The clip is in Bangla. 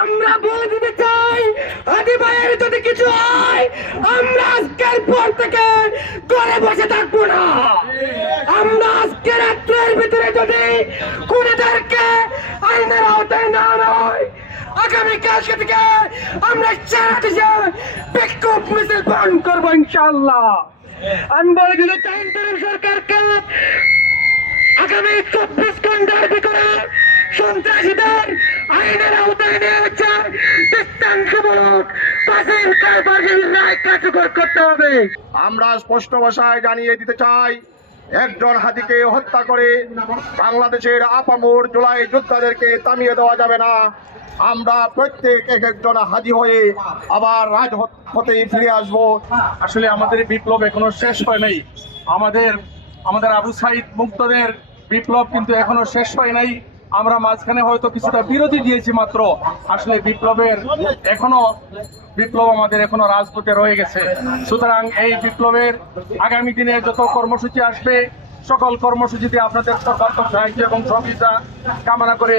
আমরা বলে দিতে চাই, হাদি ভাইয়ের যদি কিছু হয় আমরা আজকের পর থেকে ঘরে বসে থাকবো না। আমরা আজকে রাত্রের ভিতরে যদি খুনিদেরকে আইনের আওতায় না নয়, আগামীকালকে থেকে আমরা সারা দেশে বিক্ষোভ মিছিল পালন করবো ইনশাআল্লাহ। আমি বলে দিতে চাই সরকারকে আগামী 24 ঘন্টার ভিতরে সন্ত্রাসীদের আইনের আওতায় নিয়ে হচ্ছে দৃষ্টান্তমূলক ফাঁসির রায় কার্যকর করতে হবে। আমরা স্পষ্ট ভাষায় জানিয়ে দিতে চাই, একজন হাদিকে হত্যা করে বাংলাদেশের আপামর জুলাই যোদ্ধাদেরকে থামিয়ে দেওয়া যাবে না। আমরা প্রত্যেক এক একজন হাদি হয়ে আবার রাজপথে ফিরে আসবো। আসলে আমাদের বিপ্লব এখনো শেষ হয় নাই। আমাদের আবু সাইদ মুক্তদের বিপ্লব কিন্তু এখনো শেষ হয় নাই। আমরা মাঝখানে হয়তো কিছুটা বিরতি দিয়েছি মাত্র। আসলে বিপ্লব আমাদের এখনো রাজপথে রয়ে গেছে। সুতরাং এই বিপ্লবের আগামী দিনে যত কর্মসূচি আসবে, সকল কর্মসূচিতে আপনাদের সর্বাত্মক সাহায্য এবং সহযোগিতা কামনা করে